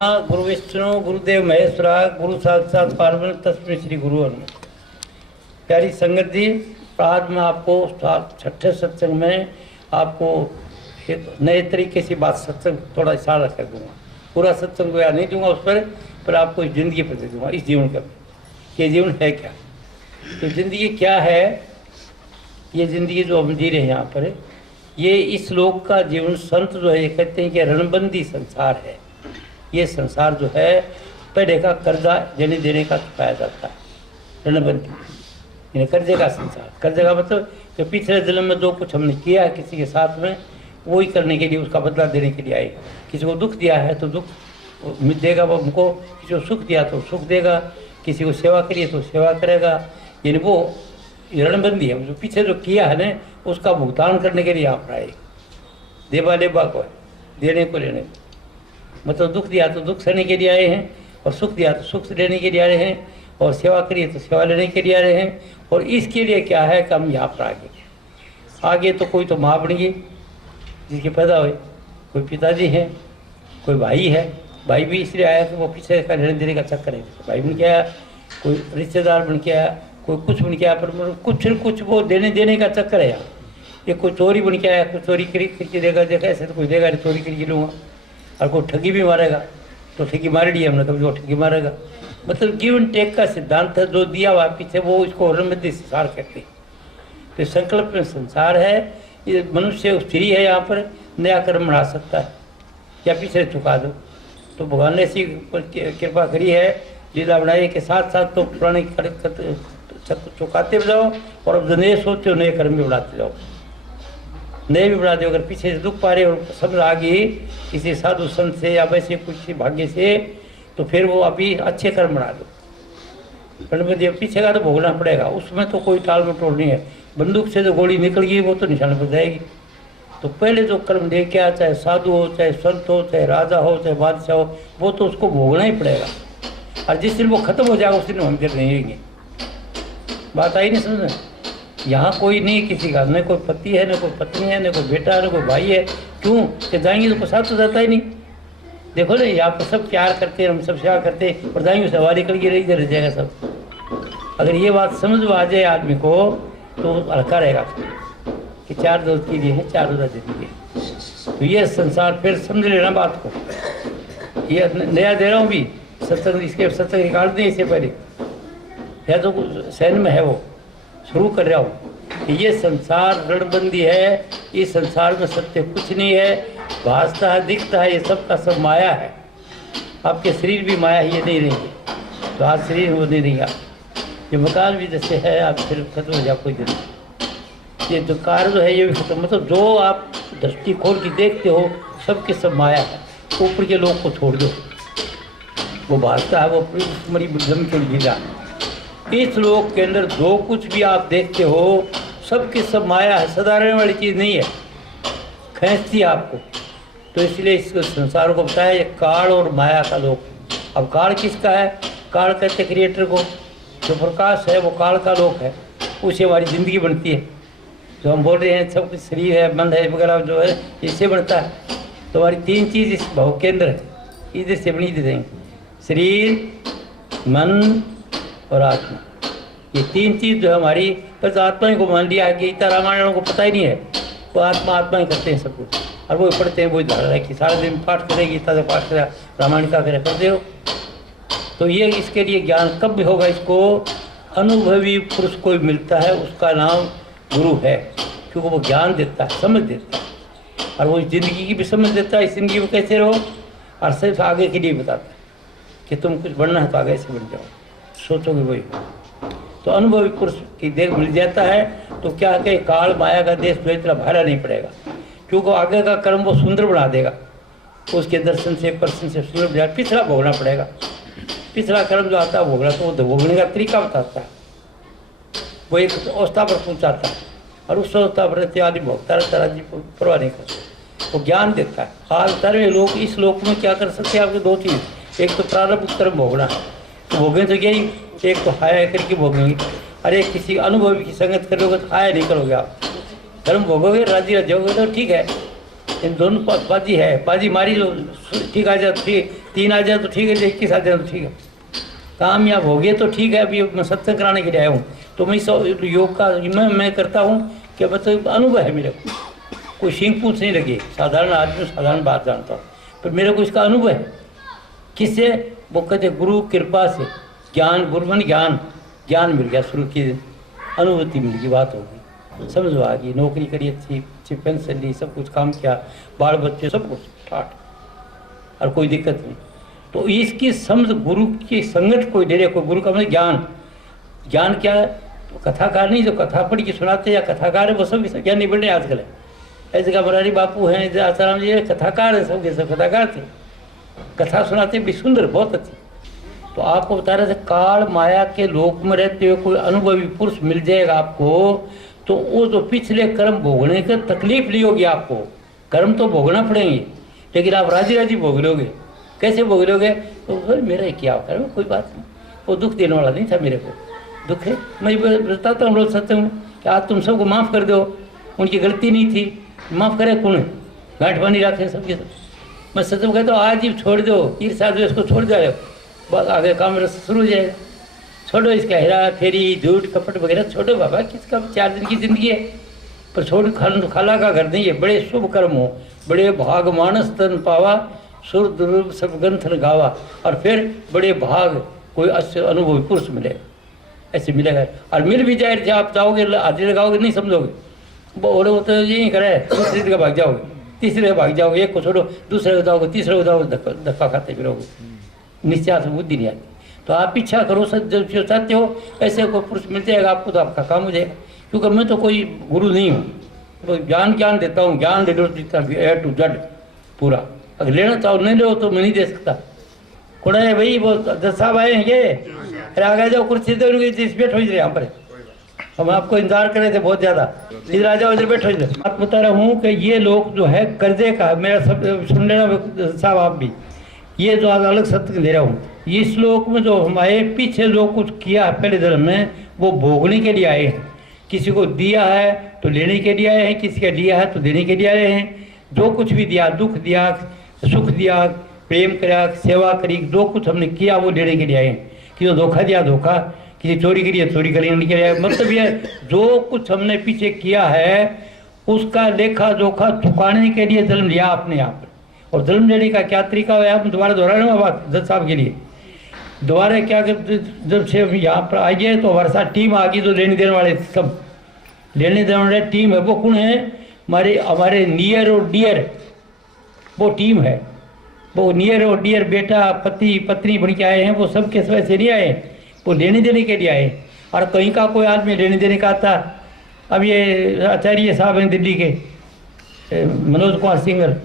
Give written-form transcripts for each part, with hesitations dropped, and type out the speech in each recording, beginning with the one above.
गुरु विष्णु गुरुदेव महेश्वरा गुरु साक्षात परब्रह्म तस्मै श्री गुरु अर्जुन। प्यारी संगत जी, आज मैं आपको छठे सत्संग में आपको एक नए तरीके से बात सत्संग थोड़ा इशारा कर दूंगा। पूरा सत्संग को याद नहीं दूंगा उस पर आपको इस जिंदगी पर दे दूंगा। इस जीवन का ये जीवन है क्या, तो जिंदगी क्या है, ये जिंदगी जो हम जी रहे हैं यहाँ पर, ये इस लोक का जीवन संत जो है ये कहते हैं कि रणबंदी संसार है। ये संसार जो है पहले का कर्जा देने देने का पाया जाता है, रणबंदी यानी कर्जे का संसार। कर्जे का मतलब कि पिछले जन्म में जो कुछ हमने किया है किसी के साथ में, वही करने के लिए उसका बदला देने के लिए आएगा। किसी को दुख दिया है तो दुख देगा वो हमको, किसी को सुख दिया तो सुख देगा, किसी को सेवा करिए तो सेवा करेगा। यानी वो रणबंदी है, जो पीछे जो किया है ना उसका भुगतान करने के लिए यहाँ पर आए। देवा लेबा को है, देने को लेने को, मतलब दुख दिया तो दुख सहने के लिए आए हैं, और सुख दिया तो सुख लेने के लिए आ रहे हैं, और सेवा करिए तो सेवा लेने के लिए आ रहे हैं। और इसके लिए क्या है कि हम यहाँ पर आगे तो कोई तो माँ बन गई जिसके पैदा हुए, कोई पिताजी हैं, कोई भाई है। भाई भी इसलिए आया कि वो पीछे का लेने देने का चक्कर है, भाई बन के आया, कोई रिश्तेदार बन के आया, कोई कुछ बन के आया, पर कुछ न कुछ वो देने देने का चक्कर है यहाँ। ये कोई चोरी बन के आया, कोई चोरी करके देगा, देखा ऐसे तो कोई देगा नहीं, चोरी करके लूँगा। और कोई ठगी भी मारेगा तो ठगी मार ली हमने, कभी वो ठगी मारेगा। मतलब गिव एंड टेक का सिद्धांत है जो दिया हुआ पीछे, वो इसको रणबंदी संसार कहते हैं। तो संकल्प में संसार है, ये मनुष्य फ्री है, यहाँ पर नया कर्म बना सकता है या पीछे चुका दो। तो भगवान ने ऐसी कृपा करी है, लीला बनाई के साथ साथ तो पुराने चुकाते भी जाओ, और अब जो नए सोचते हो नए कर्म भी बढ़ाते जाओ, नए भी बना दो। अगर पीछे से दुख पा रहे और समझ आ गई किसी साधु संत से या वैसे कुछ भाग्य से, तो फिर वो अभी अच्छे कर्म बना दो। रणबंदी पीछे का तो भोगना पड़ेगा, उसमें तो कोई टाल मटोल नहीं है। बंदूक से जो गोली निकल गई वो तो निशाने पर जाएगी। तो पहले जो कर्म दे के, चाहे साधु हो, चाहे संत हो, चाहे राजा हो, चाहे बादशाह हो, वो तो उसको भोगना ही पड़ेगा। और जिस दिन वो खत्म हो जाएगा उस दिन हम फिर रहेंगे। बात आई नहीं समझ में? यहाँ कोई नहीं किसी का, न कोई पति है, न कोई पत्नी है, न कोई बेटा है, न कोई भाई है। क्यों कि जाएंगे तो प्रसाद तो जाता ही नहीं। देखो ना, यहाँ पर सब प्यार करते हैं, हम सब सेवा करते हैं, और जाएंगे सवारी करके रह जाएगा सब। अगर ये बात समझ में आ जाए आदमी को तो हल्का रहेगा कि चार दोस्त के लिए है, चार रोजा जिंदगी है। तो ये संसार फिर समझ लेना बात को। ये नया दे रहा हूँ भी सत्संग, इसके सत्संग निकाल दें इससे पहले, या तो सैन में है वो शुरू कर रहा हूँ कि ये संसार रणबंदी है। इस संसार में सत्य कुछ नहीं है, भासता है, दिखता है, ये सब का सब माया है। आपके शरीर भी माया ही, ये नहीं रहेंगे तो आज शरीर वो नहीं रहेगा। ये मकान भी जैसे है, आप फिर खत्म हो जाए कोई दिन, ये जो कार्य जो है ये भी खत्म। मतलब जो आप दृष्टि खोल के देखते हो सबके सब माया है। ऊपर के लोग को छोड़ दो, वो भासता है, वो मरी जम के गिरा। इस लोक के अंदर जो कुछ भी आप देखते हो सबकी सब माया है, साधारण वाली चीज़ नहीं है, खींचती है आपको। तो इसलिए इस संसार को बताया ये काल और माया का लोक। अब काल किसका है? काल कहते क्रिएटर को। जो प्रकाश है वो काल का लोक है, उससे हमारी ज़िंदगी बनती है। जो हम बोल रहे हैं सब कुछ शरीर है, मन है वगैरह जो है, इससे बनता है। तो हमारी तीन चीज़ इस भाव के अंदर है, इधर से बनी देंगे, शरीर, मन और आत्मा। ये तीन चीज़ जो है हमारी, बस आत्मा ही को मान लिया कि गीता रामायण को पता ही नहीं है, वो आत्मा ही करते हैं सब कुछ। और वो पढ़ते हैं, वही धारणा है कि सारा दिन पाठ करें, गीता से पाठ करें, रामायण का करें, करते हो। तो ये इसके लिए ज्ञान कब भी होगा? इसको अनुभवी पुरुष कोई मिलता है, उसका नाम गुरु है, क्योंकि वो ज्ञान देता है, समझ देता है, और वो ज़िंदगी की भी समझ देता है, इस ज़िंदगी में कैसे रहो, और सिर्फ आगे के लिए बताता है कि तुम कुछ बनना है तो आगे से बन जाओ, सोचोगे वही। तो अनुभवी पुरुष की देख मिल जाता है तो क्या कहे, काल माया का देश जो इतना भारा नहीं पड़ेगा, क्योंकि आगे का कर्म वो सुंदर बना देगा। उसके दर्शन से पर्सन से सुंदर बना, पिछला भोगना पड़ेगा। पिछला कर्म जो आता है भोगना, तो वो भोगने का तरीका बताता है, वो एक अवस्था पर पहुँचाता है, और उस अवस्था पर रहते आदमी भोगता रहता है, परवाह नहीं करता। वो ज्ञान देता है। आज तरह लोग इस लोक में क्या कर सकते हैं? आपके दो चीज़, एक तो प्रारब्ध कर्म भोगना है, तो भोगें तो यही, एक तो हाया करके भोगेंगे, अरे किसी अनुभवी की संगत करोगे तो हाया नहीं करोगे, आप कर्म भोगोगे, राजी रह जाओगे तो ठीक है, इन दोनों बाजी है, बाजी मारी लो, ठीक आ जाए तो ठीक, 3 आ जाए तो ठीक है, 21 आ जाए तो ठीक है, कामयाब हो गए तो ठीक है। अभी मैं सत्संग कराने के लिए आया हूँ, तो मैं योग का मैं करता हूँ कि मतलब अनुभव है मेरे को, कोई सींग पूछ नहीं लगी, साधारण आदमी साधारण बात जानता हूँ, पर मेरे को इसका अनुभव है। किससे? वो कहते गुरु कृपा से, ज्ञान, गुरु मन ज्ञान मिल गया, शुरू की अनुभूति मिल गई, बात होगी, समझ आ गई, नौकरी करी अच्छी पेंशन ली, सब कुछ काम किया, बाल बच्चे सब कुछ ठाट, और कोई दिक्कत नहीं। तो इसकी समझ गुरु की संगत कोई दे रहे, कोई गुरु का मतलब ज्ञान क्या है? तो कथाकार नहीं, जो कथा पढ़ के सुनाते या कथाकार है वो सब ज्ञान नहीं बन रहे आजकल है। ऐसे का मुरारी बापू हैं, आसाराम जी कथाकार है, सब कथाकार थे, कथा सुनाते भी सुंदर, बहुत अच्छी। तो आपको बता रहे थे काल माया के लोक में रहते हुए कोई अनुभवी पुरुष मिल जाएगा आपको, तो वो जो पिछले कर्म भोगने की तकलीफ ली होगी आपको, कर्म तो भोगना पड़ेंगे, लेकिन आप राजी राजी भोग लोगे। कैसे भोग लोगे? तो मेरा क्या कर्म, कोई बात नहीं, वो दुख देने वाला नहीं था मेरे को, दुख है मैं बताता हूँ रोज सत्संग में कि आज तुम सबको माफ़ कर दो, उनकी गलती नहीं थी, माफ़ करे कौन? गांठ बानी रखे सबके सब। मैं सत्संग कहता हूँ आज ही छोड़ दो, ईर्ष्या द्वेष को छोड़ जाए, बस आगे काम शुरू हो जाएगा। छोड़ो इसका हेरा फेरी झूठ कपट वगैरह छोड़ो बाबा, किसका 4 दिन की जिंदगी है, पर छोड़ खाला का घर नहीं है। बड़े शुभ कर्म हो, बड़े भाग मानस तन पावा, सुर दुर्लभ सब ग्रंथन गावा, और फिर बड़े भाग कोई अच्छे अनुभवी पुरुष मिलेगा, ऐसे मिलेगा। और मिल भी जाए थे, आप जाओगे हाजिर लगाओगे नहीं समझोगे, बोलो तो यही करे, दूसरी जगह भाग जाओगे, तीसरी जगह भाग जाओगे, एक को छोड़ो दूसरे को जाओगे, तीसरे को जाओगे, धक्का खाते फिरोगे, निश्चय से बुद्धि नहीं आती। तो आप इच्छा करो, जो चाहते हो ऐसे कोई पुरुष मिल जाएगा आपको, तो आपका काम हो जाएगा। क्योंकि मैं तो कोई गुरु नहीं हूँ, तो ज्ञान देता हूँ, ज्ञान दे लो जितना भी A to Z पूरा, अगर लेना चाहो नहीं लो तो मैं नहीं दे सकता। कौन है भाई? वो जज साहब आए हैं ये, अरे आगे जाओ, कुर्सी दे बैठो इधर, यहाँ पर हम आपको इंतजार कर रहे थे बहुत ज़्यादा, इधर आ जाओ, इधर बैठो इधर। बात बता रहा हूँ कि ये लोग जो है कर्जे का, मेरा सब सुन लेना साहब आप भी, ये जो आज अलग सत्य दे रहा हूँ, इस श्लोक में जो हमारे पीछे जो कुछ किया पहले जन्म में, वो भोगने के लिए आए हैं। किसी को दिया है तो लेने के लिए आए हैं, किसी का दिया है तो देने के लिए आए हैं। जो कुछ भी दिया, दुख दिया, सुख दिया, प्रेम करा, सेवा करी, जो कुछ हमने किया वो लेने के लिए आए हैं। किसी धोखा दिया धोखा, किसी चोरी करी है चोरी करने के लिए आए। मतलब ये जो कुछ हमने पीछे किया है उसका लेखा जोखा चुकाने के लिए जन्म लिया आपने यहाँ पर। और जन्म लेने का क्या तरीका है, आप दोबारा दोहरा रहे हो बात जज साहब के लिए। दोबारा क्या कर, जब से यहाँ पर आइए तो हमारे साथ टीम आ गई, जो लेने देने वाले सब लेने देने वाले टीम है। वो कौन है? हमारे नियर और डियर वो टीम है। वो नियर और डियर बेटा पति पत्नी बन के आए हैं, वो सब किस वजह से नहीं आए, वो लेने देने के लिए आए। और कहीं का कोई आदमी लेने देने का आता, अब ये आचार्य साहब हैं दिल्ली के मनोज कुमार सिंगर,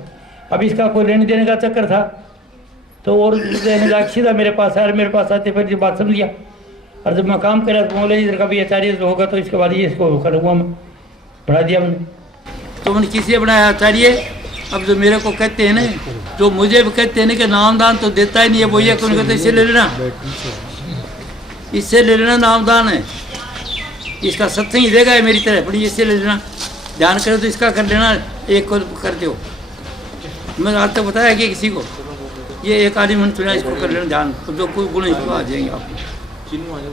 अब इसका कोई लेने देने का चक्कर था तो और लेने का सीधा मेरे पास आया, मेरे पास आते फिर बात समझ लिया। और जब मैं काम करा तो बोले इधर का भी आचार्य जो होगा तो इसके बाद ये इसको करूँगा, मैं बढ़ा दिया मैंने। तो मैंने किसी बनाया आचार्य। अब जो मेरे को कहते हैं ना, जो मुझे भी कहते हैं ना कि नामदान तो देता ही नहीं है, वो ये कौन कहते इससे ले लेना, इससे ले लेना, नामदान है इसका सत्संग ही देगा है मेरी तरह, बड़ी इससे ले लेना, ध्यान करो तो इसका कर लेना, एक को कर दो। मैं आज तक बताया कि किसी को ये एक आदमी मन चुना, इसको कर लेना ध्यान, तो जो कोई गुण इसको आ जाएंगे आप।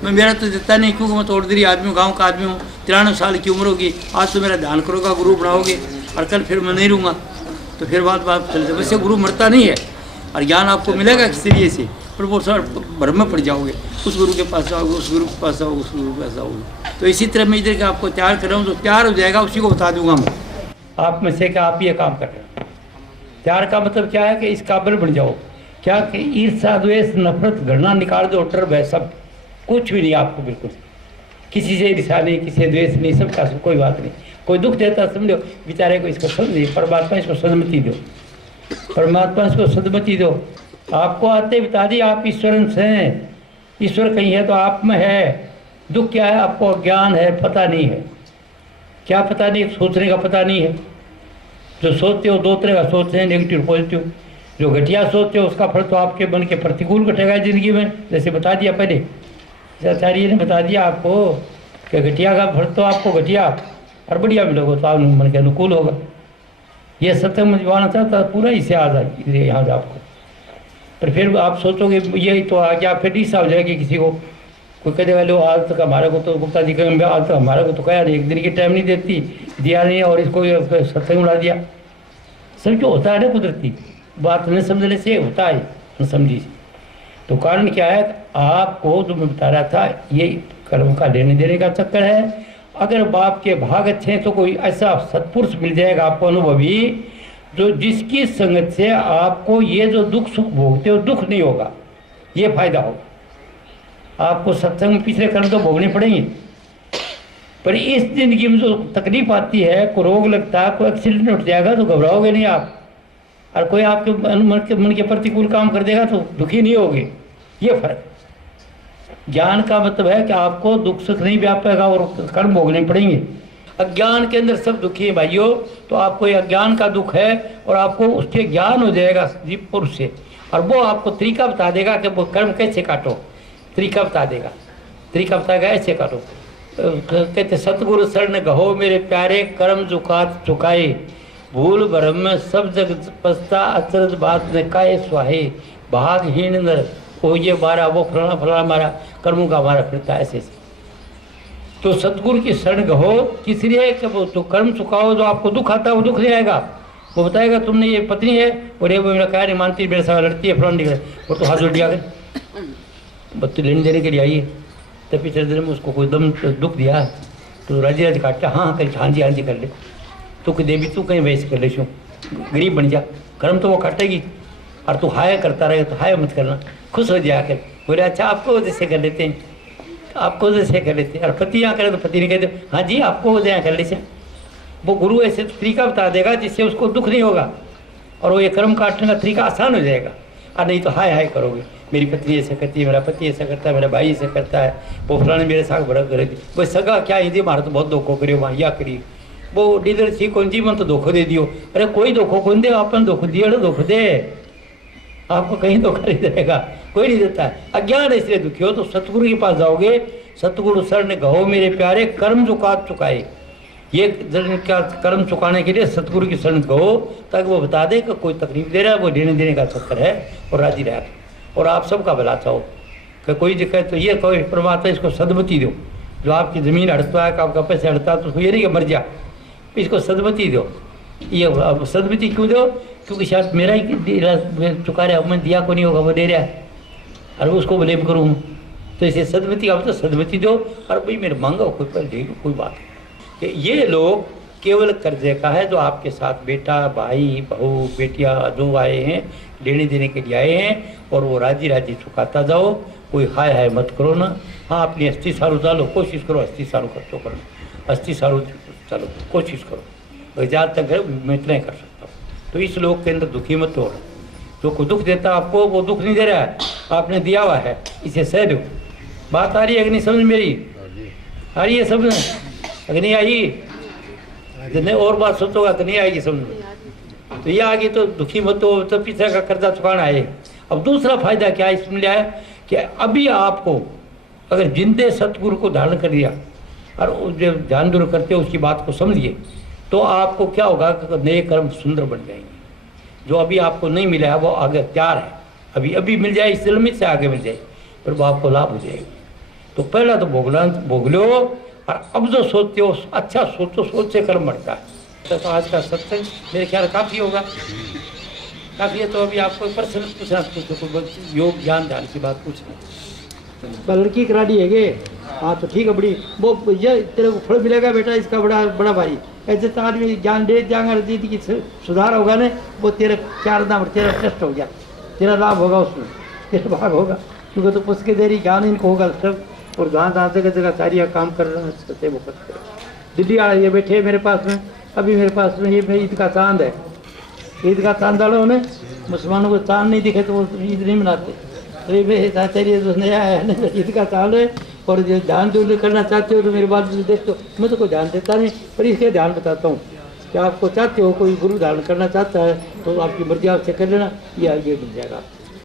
मैं मेरा तो देता नहीं, क्योंकि मैं तो ऑर्डनरी आदमी हूँ, गाँव का आदमी हूँ, 93 साल की उम्र होगी। आज तो मेरा ध्यान करोगा, गुरु बनाओगे, और कल फिर मैं नहीं रहूँगा, तो फिर बात चलते। वैसे गुरु मरता नहीं है, और ज्ञान आपको मिलेगा किस तरीके से, पर वो सर भ्रम में पड़ जाओगे, उस गुरु के पास जाओगे, उस गुरु के पास जाओगे, उस गुरु के पास जाओगे। तो इसी तरह मैं इधर के आपको तैयार कर रहा हूँ, तो तैयार हो जाएगा, उसी को बता दूंगा मैं आप में से कि आप ये काम कर रहे हो। तैयार का मतलब क्या है कि इस काबिल बन जाओ, क्या कि ईर्ष्या द्वेष नफरत घृणा निकाल दो, टर भय सब कुछ भी नहीं आपको, बिल्कुल किसी से ईर्ष्या नहीं, किसी से द्वेष नहीं, सबका सब, कोई बात नहीं। कोई दुख देता समझो बेचारे को, इसको समझिए, परमात्मा इसको सदमति दो, परमात्मा इसको सदमति दो। आपको आते बता दी आप ईश्वरन से हैं, ईश्वर कहीं है तो आप में है। दुख क्या है? आपको अज्ञान है, पता नहीं है। क्या पता नहीं? सोचने का पता नहीं है। जो सोचते हो दो तरह का सोचते हैं, नेगेटिव पॉजिटिव। जो घटिया सोचते हो उसका फल तो आपके मन के प्रतिकूल घटेगा जिंदगी में, जैसे बता दिया पहले, आचार्य ने बता दिया आपको कि घटिया का फल तो आपको घटिया, और बढ़िया मिलोगे तो आप मन के अनुकूल होगा। ये सत्संग में जवाना चाहता पूरा इसे आ जाए यहाँ से आपको। पर फिर आप सोचोगे यही तो आ गया, फिर ईसा हो जाएगी किसी को। कोई कह देगा लो आज तक हमारे को तो गुप्ता जी कहेंगे आज तक हमारे को तो कहा एक दिन की टाइम नहीं देती दिया नहीं और इसको सत्संग उड़ा दिया। सब जो होता है ना कुदरती बात न समझने से होता है, न समझी से। तो कारण क्या है, आपको जो मैं बता रहा था ये कर्म का लेने देने का चक्कर है। अगर बाप के भाग अच्छे हैं तो कोई ऐसा सत्पुरुष मिल जाएगा आपको अनुभवी, जो जिसकी संगत से आपको ये जो दुख सुख भोगते हो दुख नहीं होगा, ये फायदा होगा। आपको सत्संग में पिछले कर्म तो भोगने पड़ेंगे, पर इस जिंदगी में जो तकलीफ आती है, कोई रोग लगता है, कोई एक्सीडेंट उठ जाएगा तो घबराओगे नहीं आप, और कोई आपके मन के प्रतिकूल काम कर देगा तो दुखी नहीं होगे। ये फर्क ज्ञान का मतलब है कि आपको दुख सुख नहीं व्यापेगा और कर्म भोगने पड़ेंगे। अज्ञान के अंदर सब दुखी है भाइयों, तो आपको ये अज्ञान का दुख है और आपको उसके ज्ञान हो जाएगा जीव पुरुष से, और वो आपको तरीका बता देगा कि वो कर्म कैसे काटो, तरीका बता देगा, तरीका बताएगा ऐसे काटो। कहते सतगुरु शरण गहो मेरे प्यारे, कर्म जुकात चुकाए, भूल भरम में सब जग पछता, अचरज बात ने काहे स्वाहे, भागहीन नर वो ये मारा वो फलाना फलाना मारा, कर्मों का मारा फिरता ऐसे से। तो सतगुरु की शरण गहो किस लिए कि वो तो कर्म चुकाओ, जो आपको दुख आता है वो दुख नहीं आएगा। वो बताएगा तुमने ये पत्नी है और ये वो मेरा क्या नहीं मानती, मेरे साथ लड़ती है फलान निकले, वो तो हाथ जोड़ दिया कर बत्ती लेने देने के लिए आई है। तब पिछले दिन में उसको कोई दम दुख दिया तो राजी राजी काटता, हाँ हाँ जी कर ले, तू कि देवी तू कहीं वैसे कर ले, शू गरीब बन जा, कर्म तो वो काटेगी, और तू हाय करता रहे तो हाय मत करना, खुश हो जाया कर। बोले अच्छा आपको वजह से कर लेते हैं, आपको वजह से कर लेते हैं, और पति यहाँ करे तो पति नहीं कहते हाँ जी आपको वजह यहाँ कर लेते। वो गुरु ऐसे तरीका बता देगा जिससे उसको दुख नहीं होगा और वो ये कर्म काटने का तरीका आसान हो जाएगा। और नहीं तो हाय हाय करोगे, मेरी पत्नी ऐसा करती है, मेरा पति ऐसा करता है, मेरा भाई ऐसा करता है, वो फलाने मेरे साथ बड़ा करे वो सगा क्या हिंदी मारा तो बहुत धोखो करियो वहाँ या करिए, वो डीलर थी कौन जी मन तो धोखो दे दियो। अरे कोई धोखो कौन दे, अपन धोखो दिए धोखो दे, आपको कहीं धोखा नहीं देगा, कोई नहीं देता है। अज्ञान इसलिए दुखी हो तो सतगुरु के पास जाओगे, सतगुरु शरण गहो मेरे प्यारे, कर्म चुका चुकाए। ये क्या कर्म चुकाने के लिए सतगुरु की शरण गहो, ताकि वो बता दे कि कोई तकलीफ दे रहा है वो लेने देने का चक्कर है और राजी रहा और आप सबका भला चाहो। कि कोई दिक्कत तो ये कोई परमात्मा इसको सदमति दो, जो आपकी ज़मीन हड़ता है, आपका पैसे हड़ता है तो ये नहीं कि मर जा, इसको सदमति दो। ये सदमति क्यों दो, क्योंकि शायद मेरा ही चुका रहा मैं दिया को नहीं होगा, वो दे रहा है और उसको ब्लेम करूँ, तो इसे सदमति का मतलब सदमति दो। और भाई मेरे मांगा कोई पर दे दो, कोई बात कि ये लोग केवल कर्जे का है, जो आपके साथ बेटा भाई बहू बेटियाँ जो आए हैं लेने देने के लिए आए हैं, और वो राजी राजी चुकाता जाओ, कोई हाय हाय मत करो ना। हाँ अपनी अस्थि सारू चालो, कोशिश करो अस्थि सारू खर्चो करो, अस्थि सारू चलो कोशिश करो, जहाँ तक है मैं इतना ही कर सकता हूँ। तो इस लोग के अंदर दुखी मत हो, जो को दुख देता आपको वो दुख नहीं दे रहा है, आपने दिया हुआ है, इसे सह दो। बात आ रही है कि नहीं समझ मेरी, आ रही है समझ, अगर नहीं आई नहीं और बात सोचोगा तो नहीं आएगी समझ में। तो ये आ गई तो दुखी मत हो, तो पीछे का कर्जा चुकाना है। अब दूसरा फायदा क्या इसमें लिया है कि अभी आपको अगर जिंदे सतगुरु को धारण कर लिया और जो ध्यान दूर करते हो उसकी बात को समझिए, तो आपको क्या होगा कि नए कर्म सुंदर बन जाएंगे। जो अभी आपको नहीं मिला है वो आगे तैयार है, अभी अभी मिल जाए, इस जन्म से आगे मिल जाए, फिर वो आपको लाभ हो जाएगा। तो पहला तो भोग लो, और अब जो सोचते हो अच्छा सोचो, सोच से कर्म बढ़ता है। तो आज का सत्संग मेरे ख्याल काफ़ी होगा, काफ़ी है। तो अभी आपको प्रश्न पूछना, कोई योग ज्ञान ध्यान की बात पूछना। लड़की करा दी है गे, हाँ तो ठीक है बड़ी, वो ये तेरे को फल मिलेगा बेटा इसका, बड़ा बड़ा भाई ऐसे तो आदमी ज्ञान दे जाएंगे, दीदी की सुधार होगा ना, वो तेरे चार दाम तेरा टेस्ट हो गया, तेरा लाभ होगा उसमें, तेरा भाग होगा, क्योंकि तो पुस्तक दे रही ज्ञान इनको होगा सब। और जहाँ जगह जगह सारी काम कर रहे हैं वो करते हैं। दिल्ली आ ये बैठे मेरे पास में, अभी मेरे पास में ये ईद का चांद है, ईद का चांद डालो उन्हें, मुसलमानों को चांद नहीं दिखे तो वो ईद नहीं मनाते। तो ये चाहिए तो नया है ना, ईद का चांद है, और जो ध्यान दूर करना चाहते हो तो मेरे बात देख दो, मैं तो कोई ध्यान देता नहीं, पर इसके ध्यान बताता हूँ कि आपको चाहते हो कोई गुरु धारण करना चाहता है तो आपकी मर्जी आपसे कर लेना, ये मिल जाएगा।